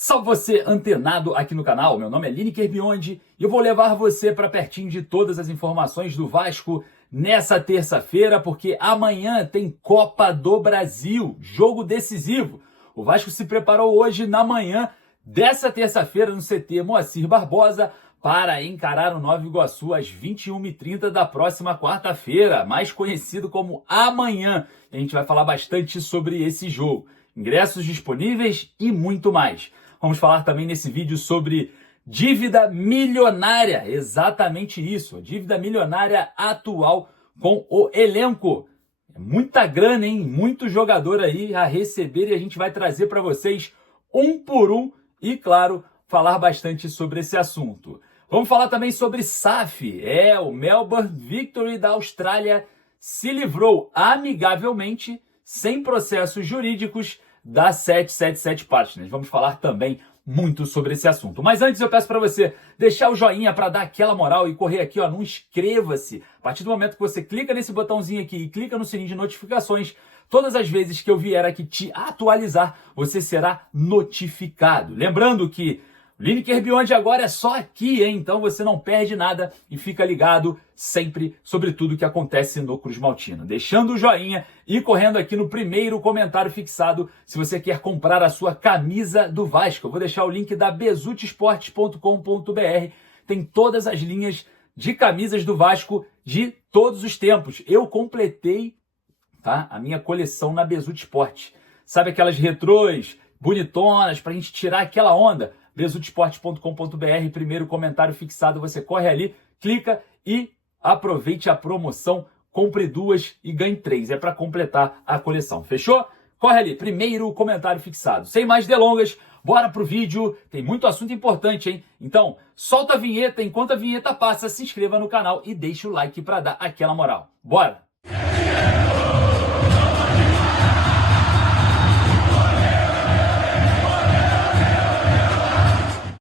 Salve você antenado aqui no canal, meu nome é Lineker Biondi e eu vou levar você para pertinho de todas as informações do Vasco nessa terça-feira, porque amanhã tem Copa do Brasil, jogo decisivo. O Vasco se preparou hoje na manhã dessa terça-feira no CT Moacir Barbosa para encarar o Nova Iguaçu às 21h30 da próxima quarta-feira, mais conhecido como amanhã. A gente vai falar bastante sobre esse jogo, ingressos disponíveis e muito mais. Vamos falar também nesse vídeo sobre dívida milionária, exatamente isso, a dívida milionária atual com o elenco. É muita grana, hein? Muito jogador aí a receber e a gente vai trazer para vocês um por um e, claro, falar bastante sobre esse assunto. Vamos falar também sobre SAF. O Melbourne Victory da Austrália se livrou amigavelmente, sem processos jurídicos, da 777 Partners. Vamos falar também muito sobre esse assunto. Mas antes eu peço para você deixar o joinha para dar aquela moral e correr aqui, no inscreva-se. A partir do momento que você clica nesse botãozinho aqui e clica no sininho de notificações, todas as vezes que eu vier aqui te atualizar, você será notificado. Lembrando que o Lineker Biondi agora é só aqui, hein? Então você não perde nada e fica ligado sempre sobre tudo que acontece no Cruz Maltino. Deixando o joinha e correndo aqui no primeiro comentário fixado se você quer comprar a sua camisa do Vasco. Eu vou deixar o link da bezutesportes.com.br. Tem todas as linhas de camisas do Vasco de todos os tempos. Eu completei, a minha coleção na Bezute Sport. Sabe aquelas retrôs bonitonas pra gente tirar aquela onda? bezutesportes.com.br, primeiro comentário fixado, você corre ali, clica e aproveite a promoção, compre 2 e ganhe 3, é para completar a coleção, fechou? Corre ali, primeiro comentário fixado. Sem mais delongas, bora pro vídeo, tem muito assunto importante, hein? Então, solta a vinheta, enquanto a vinheta passa, se inscreva no canal e deixa o like para dar aquela moral. Bora!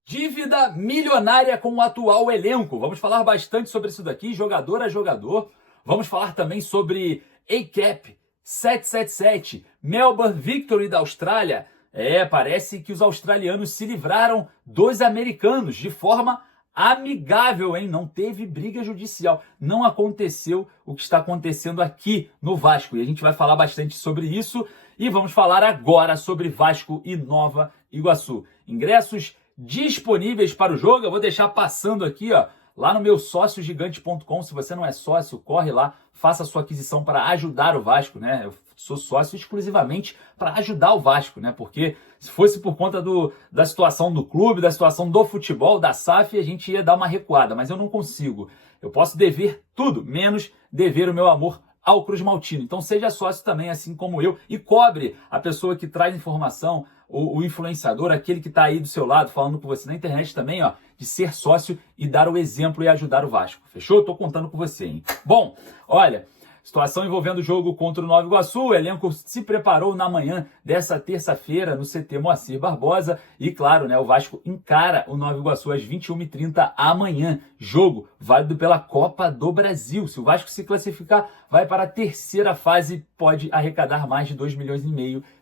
Dívida milionária com o atual elenco. Vamos falar bastante sobre isso daqui, jogador a jogador. Vamos falar também sobre ACAP, 777, Melbourne Victory da Austrália. Parece que os australianos se livraram dos americanos de forma amigável, hein? Não teve briga judicial. Não aconteceu o que está acontecendo aqui no Vasco. E a gente vai falar bastante sobre isso. E vamos falar agora sobre Vasco e Nova Iguaçu. Ingressos disponíveis para o jogo. Eu vou deixar passando aqui, lá no meu sóciogigante.com. Se você não é sócio, corre lá, faça a sua aquisição para ajudar o Vasco, né? Eu sou sócio exclusivamente para ajudar o Vasco, né? Porque se fosse por conta da situação do clube, da situação do futebol, da SAF, a gente ia dar uma recuada, mas eu não consigo. Eu posso dever tudo, menos dever o meu amor ao Cruz Maltino. Então seja sócio também, assim como eu, e cobre a pessoa que traz informação, o influenciador, aquele que está aí do seu lado, falando com você na internet também, de ser sócio e dar o exemplo e ajudar o Vasco. Fechou? Tô contando com você, hein? Bom, olha, situação envolvendo o jogo contra o Nova Iguaçu. O elenco se preparou na manhã dessa terça-feira no CT Moacir Barbosa. E claro, o Vasco encara o Nova Iguaçu às 21h30 amanhã. Jogo válido pela Copa do Brasil. Se o Vasco se classificar, vai para a terceira fase, pode arrecadar mais de 2,5 milhões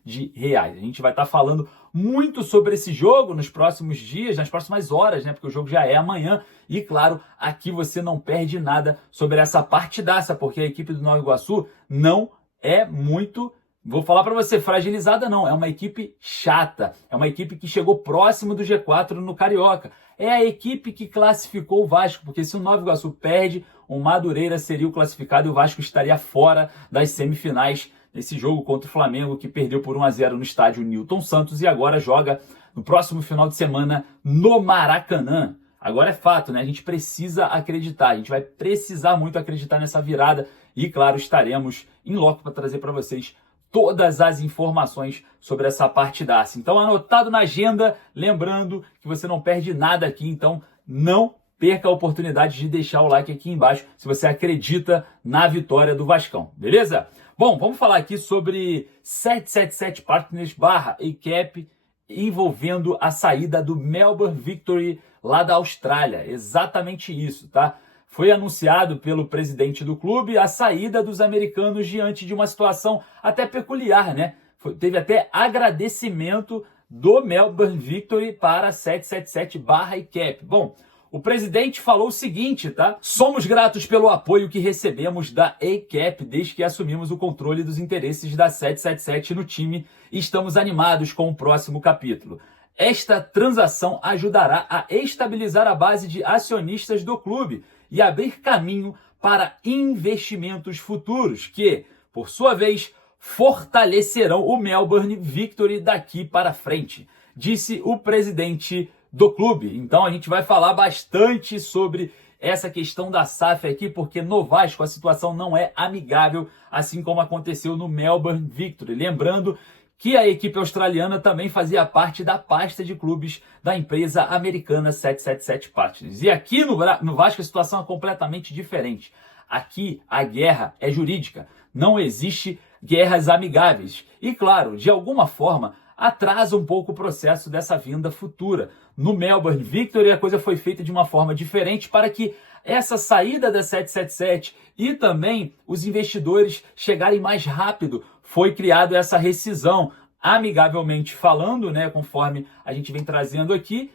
de reais. A gente vai estar falando muito sobre esse jogo nos próximos dias, nas próximas horas, né? Porque o jogo já é amanhã. E claro, aqui você não perde nada sobre essa partidaça, porque a equipe do Nova Iguaçu não é muito, vou falar para você, fragilizada não. É uma equipe chata. É uma equipe que chegou próximo do G4 no Carioca. É a equipe que classificou o Vasco, porque se o Nova Iguaçu perde, o Madureira seria o classificado e o Vasco estaria fora das semifinais nesse jogo contra o Flamengo, que perdeu por 1-0 no estádio Newton Santos e agora joga no próximo final de semana no Maracanã. Agora é fato, né? A gente precisa acreditar, a gente vai precisar muito acreditar nessa virada e, claro, estaremos em loco para trazer para vocês todas as informações sobre essa partidaça. Então, anotado na agenda, lembrando que você não perde nada aqui, então não perca a oportunidade de deixar o like aqui embaixo se você acredita na vitória do Vascão, beleza? Bom, vamos falar aqui sobre 777 Partners / ACAP envolvendo a saída do Melbourne Victory lá da Austrália. Exatamente isso, tá? Foi anunciado pelo presidente do clube a saída dos americanos diante de uma situação até peculiar, né? Teve até agradecimento do Melbourne Victory para 777/ICAP. Bom, o presidente falou o seguinte, tá? Somos gratos pelo apoio que recebemos da ACAP desde que assumimos o controle dos interesses da 777 no time e estamos animados com o próximo capítulo. Esta transação ajudará a estabilizar a base de acionistas do clube e abrir caminho para investimentos futuros que, por sua vez, fortalecerão o Melbourne Victory daqui para frente, disse o presidente do clube. Então a gente vai falar bastante sobre essa questão da SAF aqui, porque no Vasco a situação não é amigável, assim como aconteceu no Melbourne Victory. Lembrando que a equipe australiana também fazia parte da pasta de clubes da empresa americana 777 Partners. E aqui no Vasco a situação é completamente diferente. Aqui a guerra é jurídica, não existe guerras amigáveis. E claro, de alguma forma, atrasa um pouco o processo dessa vinda futura. No Melbourne Victory a coisa foi feita de uma forma diferente para que essa saída da 777 e também os investidores chegarem mais rápido. Foi criada essa rescisão, amigavelmente falando, né, conforme a gente vem trazendo aqui,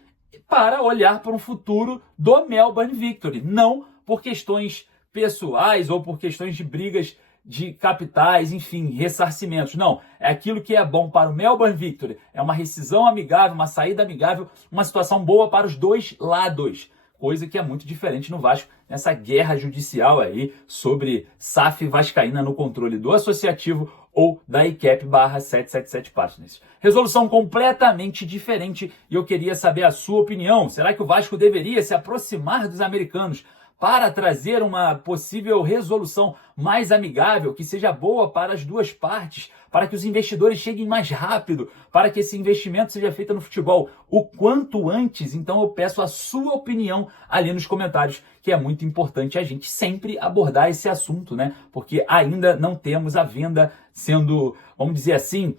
para olhar para um futuro do Melbourne Victory, não por questões pessoais ou por questões de brigas de capitais, enfim, ressarcimentos. Não, é aquilo que é bom para o Melbourne Victory. É uma rescisão amigável, uma saída amigável, uma situação boa para os dois lados. Coisa que é muito diferente no Vasco, nessa guerra judicial aí sobre SAF vascaína no controle do associativo ou da ICAP /777 Partners. Resolução completamente diferente e eu queria saber a sua opinião. Será que o Vasco deveria se aproximar dos americanos para trazer uma possível resolução mais amigável, que seja boa para as duas partes, para que os investidores cheguem mais rápido, para que esse investimento seja feito no futebol o quanto antes? Então eu peço a sua opinião ali nos comentários, que é muito importante a gente sempre abordar esse assunto, né? Porque ainda não temos a venda sendo, vamos dizer assim,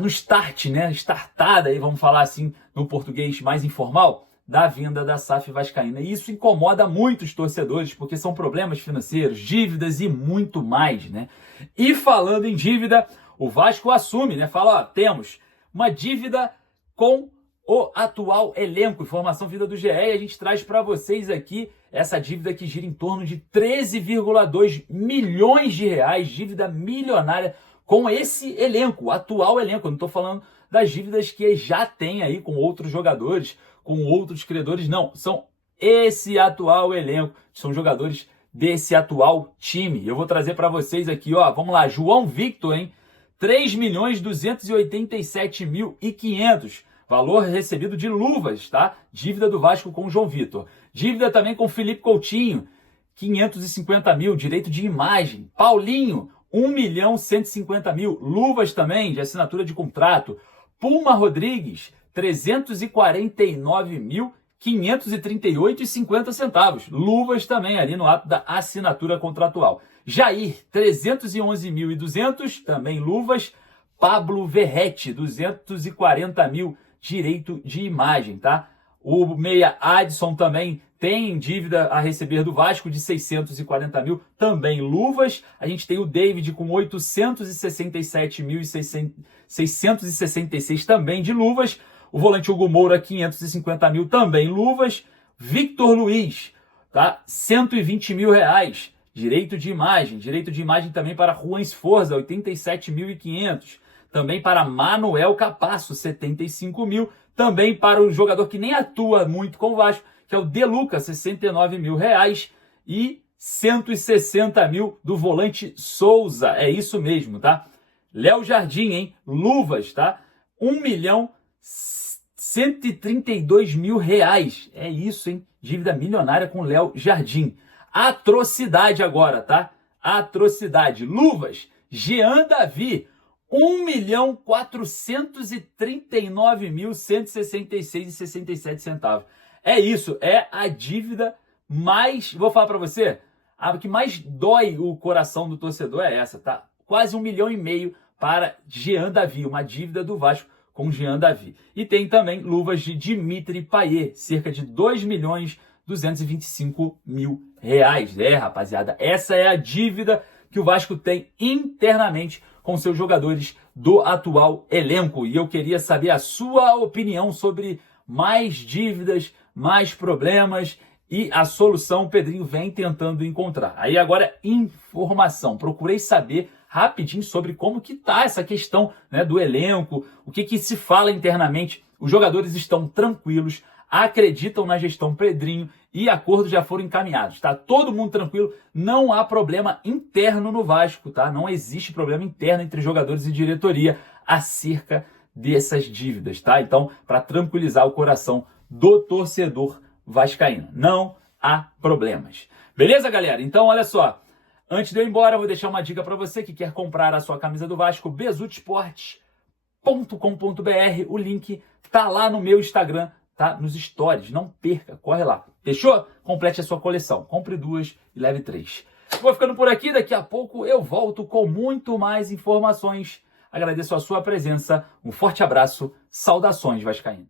no start, né? Startada, aí, vamos falar assim, no português mais informal, da venda da SAF vascaína. E isso incomoda muito os torcedores, porque são problemas financeiros, dívidas e muito mais, né? E falando em dívida, o Vasco assume, né? Fala, ó, temos uma dívida com o atual elenco. Informação vinda do GE, e a gente traz para vocês aqui essa dívida que gira em torno de 13,2 milhões de reais, dívida milionária com esse elenco, o atual elenco. Eu não estou falando das dívidas que já tem aí com outros jogadores, com outros credores, não. São esse atual elenco, são jogadores desse atual time. Eu vou trazer para vocês aqui, ó, vamos lá, João Victor, hein? 3.287.500, valor recebido de luvas, tá? Dívida do Vasco com o João Victor. Dívida também com Felipe Coutinho, 550 mil, direito de imagem. Paulinho, 1.150.000, luvas também de assinatura de contrato. Puma Rodrigues, 349.538,50 luvas também ali no ato da assinatura contratual. Jair, 311.200, também luvas. Pablo Verrete, 240.000, direito de imagem, tá? O meia Adson também tem dívida a receber do Vasco de 640.000, também luvas. A gente tem o David com 867.666 também de luvas. O volante Hugo Moura, 550.000, também luvas. Victor Luiz, tá? 120.000 reais, direito de imagem também para Juan Esforza, 87.500. Também para Manuel Capasso, 75.000. Também para o jogador que nem atua muito com o Vasco, que é o De Luca, 69.000 reais. E 160.000 do volante Souza. É isso mesmo, tá? Léo Jardim, hein? Luvas, tá? 1.132.000 reais. É isso, hein? Dívida milionária com Léo Jardim. Atrocidade agora, tá? Atrocidade. Luvas, Jean Davi, 1.439.166,67 É isso, é a dívida mais, vou falar para você, a que mais dói o coração do torcedor é essa, tá? Quase 1,5 milhão para Jean Davi, uma dívida do Vasco com Jean Davi. E tem também luvas de Dimitri Payet, cerca de 2.225.000 reais. É, rapaziada, essa é a dívida que o Vasco tem internamente com seus jogadores do atual elenco. E eu queria saber a sua opinião sobre mais dívidas, mais problemas e a solução o Pedrinho vem tentando encontrar. Aí agora, informação. Procurei saber rapidinho sobre como que tá essa questão, né, do elenco, o que se fala internamente. Os jogadores estão tranquilos, acreditam na gestão Pedrinho e acordos já foram encaminhados. Tá todo mundo tranquilo, não há problema interno no Vasco, tá? Não existe problema interno entre jogadores e diretoria acerca dessas dívidas, tá? Então, para tranquilizar o coração do torcedor vascaíno, não há problemas. Beleza, galera? Então, olha só. Antes de eu ir embora, eu vou deixar uma dica para você que quer comprar a sua camisa do Vasco, bezutesportes.com.br. O link tá lá no meu Instagram, tá? Nos stories. Não perca, corre lá. Fechou? Complete a sua coleção. Compre 2 e leve 3. Vou ficando por aqui, daqui a pouco eu volto com muito mais informações. Agradeço a sua presença, um forte abraço, saudações vascaínas.